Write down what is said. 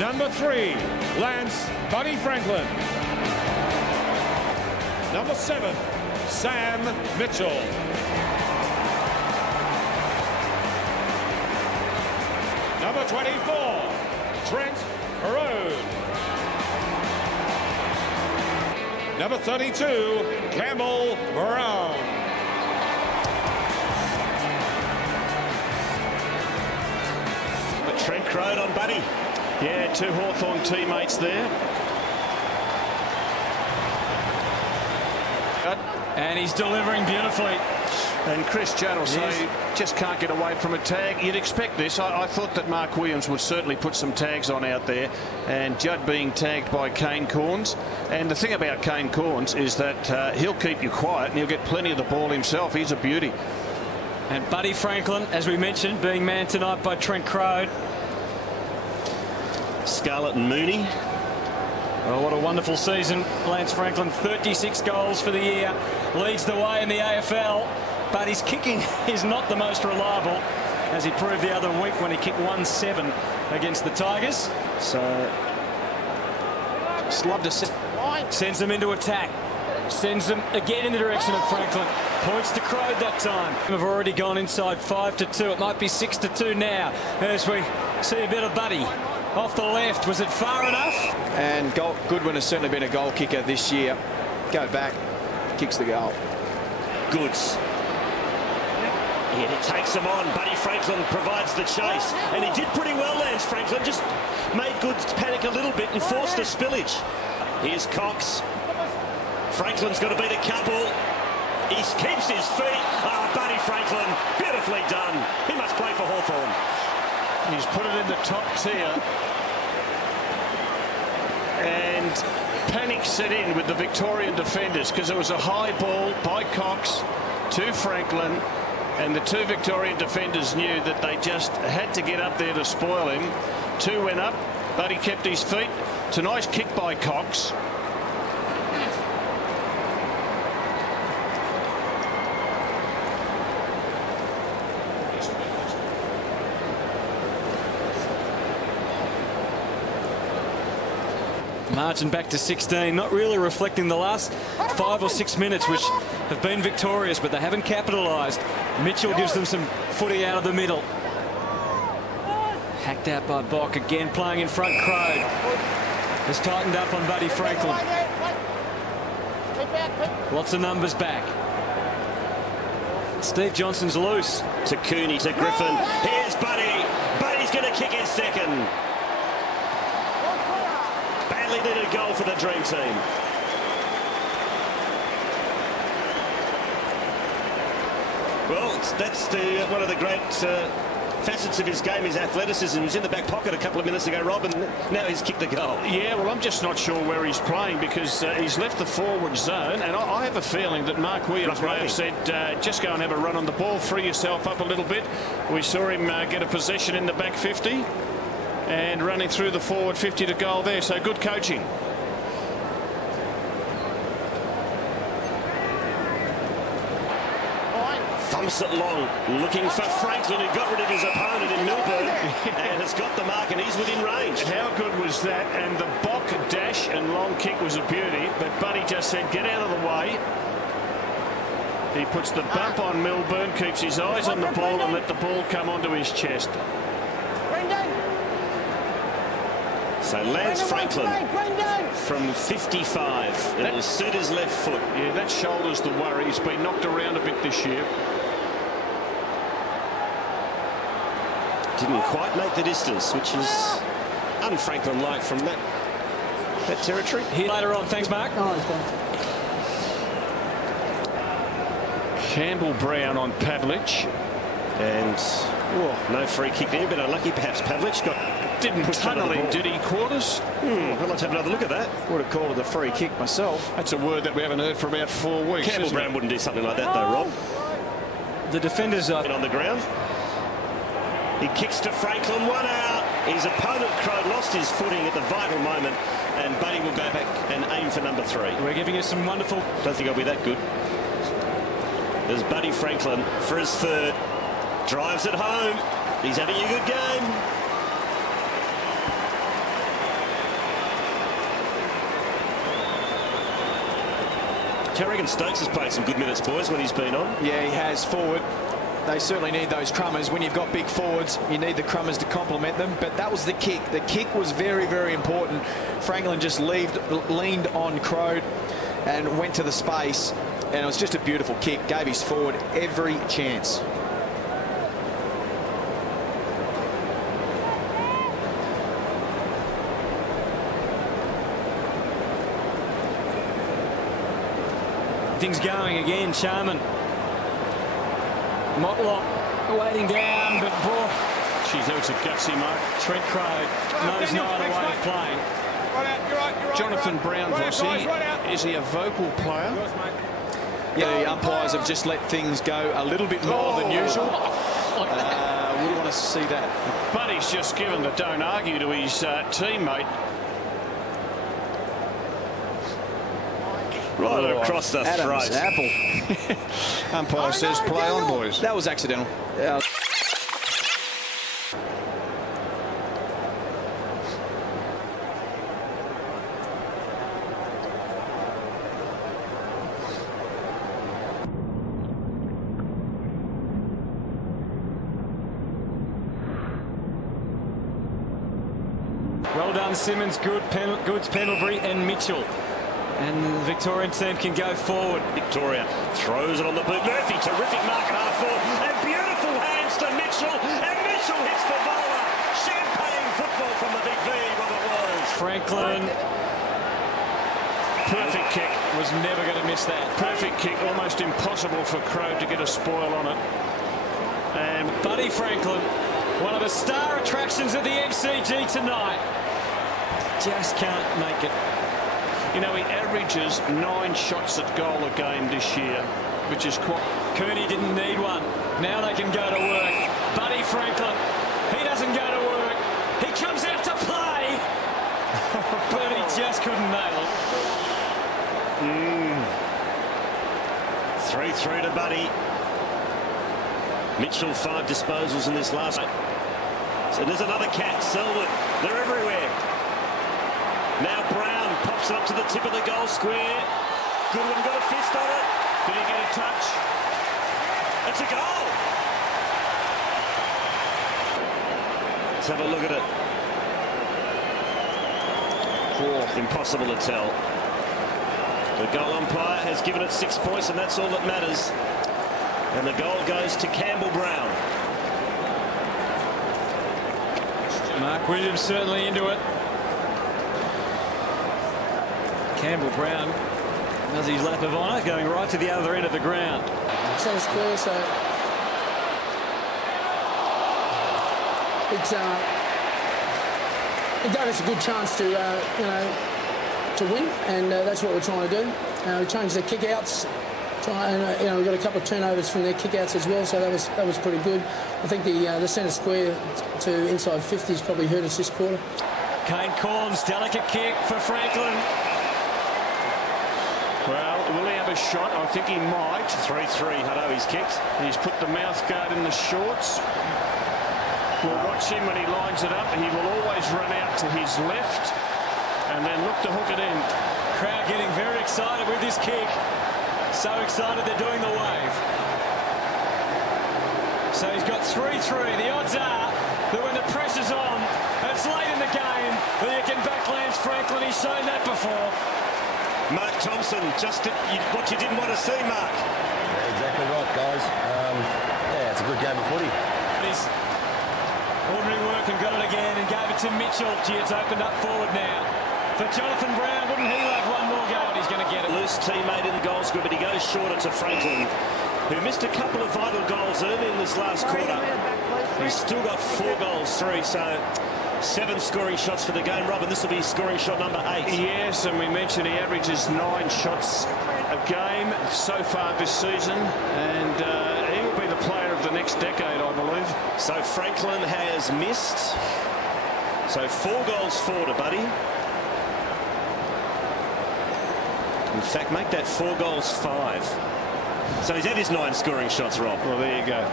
Number 3, Lance Buddy Franklin. Number 7, Sam Mitchell. Number 24, Trent Road. Number 32, Campbell Brown. But Trent Crode on Buddy. Yeah, 2 Hawthorn teammates there. And he's delivering beautifully. And Chris Judd will say, just can't get away from a tag. You'd expect this. I thought that Mark Williams would certainly put some tags on out there. And Judd being tagged by Kane Corns. And the thing about Kane Corns is that he'll keep you quiet and he'll get plenty of the ball himself. He's a beauty. And Buddy Franklin, as we mentioned, being manned tonight by Trent Crode. Scarlett and Mooney. Well, what a wonderful season. Lance Franklin, 36 goals for the year. Leads the way in the AFL. But his kicking is not the most reliable, as he proved the other week when he kicked 1-7 against the Tigers. So, just love to see. Sends them into attack. Sends them again in the direction of Franklin. Points to Crode that time. We've already gone inside 5-2. It might be 6-2 now, as we see a bit of Buddy. Off the left, was it far enough? And Goodwin has certainly been a goal kicker this year. Go back, kicks the goal. Goods. And it takes him on. Buddy Franklin provides the chase. And he did pretty well, Lance Franklin. Just made Goods panic a little bit and forced the spillage. Here's Cox. Franklin's got to beat a couple. He keeps his feet. Buddy Franklin, beautifully done. He must play for Hawthorn. He's put it in the top tier. And panic set in with the Victorian defenders because it was a high ball by Cox to Franklin. And the 2 Victorian defenders knew that they just had to get up there to spoil him. 2 went up, but he kept his feet. It's a nice kick by Cox. Margin back to 16, not really reflecting the last 5 or 6 minutes, which have been victorious, but they haven't capitalised. Mitchell gives them some footy out of the middle. Hacked out by Bock, again playing in front. Crode has tightened up on Buddy Franklin. Lots of numbers back. Steve Johnson's loose. To Cooney, to Griffin. Here's Buddy. Buddy's going to kick his second. Badly needed goal for the Dream Team. Well, that's one of the great facets of his game, his athleticism. He was in the back pocket a couple of minutes ago, Rob, and now he's kicked the goal. Yeah, well, I'm just not sure where he's playing because he's left the forward zone, and I have a feeling that Mark Williams may have said, just go and have a run on the ball, free yourself up a little bit. We saw him get a possession in the back 50 and running through the forward 50 to goal there, so good coaching. Thumps it long, looking for Franklin, who got rid of his opponent in Milburn and has got the mark, and he's within range. How good was that? And the Bock dash and long kick was a beauty, but Buddy just said, get out of the way. He puts the bump on Milburn, keeps his eyes on the ball and let the ball come onto his chest. So Lance Franklin from 55. It will suit his left foot. Yeah, that shoulder's the worry. He's been knocked around a bit this year. Didn't quite make the distance, which is un-Franklin-like from that territory. Here later on. Thanks, Mark. Campbell Brown on Pavlich. And no free kick there, but unlucky perhaps. Pavlich didn't tunnel him, did he, Quarters? Well, let's have another look at that. Would have called it a free kick myself. That's a word that we haven't heard for about 4 weeks. Campbell Brown wouldn't do something like that, though, Rob. The defenders are on the ground. He kicks to Franklin, 1 out. His opponent, Crode, lost his footing at the vital moment, and Buddy will go back and aim for number 3. We're giving you some wonderful... Don't think I'll be that good. There's Buddy Franklin for his 3rd. Drives it home. He's having a good game. Kerrigan Stokes has played some good minutes, boys, when he's been on. Yeah, he has forward. They certainly need those crummers. When you've got big forwards, you need the crummers to complement them. But that was the kick. The kick was very, very important. Franklin just leaned on Crode and went to the space. And it was just a beautiful kick. Gave his forward every chance. Things going again. Sharman. Motlop waiting down, but Geez, that was a gutsy mark. Trent Crode knows no other way of playing. Jonathan Brown, is he a vocal player? Yeah, the umpires have just let things go a little bit more than usual. Wouldn't want to see that. But he's just given the don't argue to his teammate. Right across the Adam's throat. apple. Umpire says play on, boys. That was accidental. Well done, Simmons, Goods, Pendlebury and Mitchell. And the Victorian team can go forward. Victoria throws it on the boot. Murphy, terrific mark at half forward. And beautiful hands to Mitchell. And Mitchell hits for bowler. Champagne football from the big V, Robert Rose. Franklin. Perfect kick. Was never going to miss that. Perfect kick. Almost impossible for Crode to get a spoil on it. And Buddy Franklin, one of the star attractions at the MCG tonight. Just can't make it. you know, he averages 9 shots at goal a game this year, which is quite... Cooney didn't need one. Now they can go to work. Buddy Franklin, he doesn't go to work. He comes out to play. But he just couldn't nail it. 3-3 to Buddy. Mitchell 5 disposals in this last night. So there's another cat, Selwood. They're everywhere. Now Brown pops it up to the tip of the goal square. Goodwin got a fist on it. Did he get a touch? It's a goal. Let's have a look at it. Impossible to tell. The goal umpire has given it 6 points, and that's all that matters. And the goal goes to Campbell Brown. Mark Williams certainly into it. Campbell Brown does his lap of honour, going right to the other end of the ground. Centre square, so it's it gave us a good chance to you know, to win, and that's what we're trying to do. We changed the kick-outs, and you know, we got a couple of turnovers from their kick-outs as well, so that was pretty good. I think the centre square to inside 50's probably hurt us this quarter. Kane Corns, delicate kick for Franklin. Well, will he have a shot? I think he might. 3-3, Hutto, he's kicked. He's put the mouth guard in the shorts. We'll watch him when he lines it up. He will always run out to his left and then look to hook it in. Crowd getting very excited with this kick. So excited they're doing the wave. So he's got 3-3. The odds are that when the pressure's on, it's late in the game, that you can back Lance Franklin. He's shown that before. Mark Thompson, just what you didn't want to see, Mark. Yeah, exactly right, guys. Yeah, it's a good game of footy. His ordinary work and got it again and gave it to Mitchell. Gee, it's opened up forward now. For Jonathan Brown, wouldn't he love one more go, and he's going to get it. Loose teammate in the goal square, but he goes shorter to Franklin, who missed a couple of vital goals early in this last quarter. He's still got 4 goals through, so 7 scoring shots for the game. Robin, this will be scoring shot number 8. Yes, and we mentioned he averages 9 shots a game so far this season, and he will be the player of the next decade, I believe. So Franklin has missed. So 4 goals for to Buddy. In fact, make that 4 goals 5. So he's had his 9 scoring shots, Rob. Well, there you go.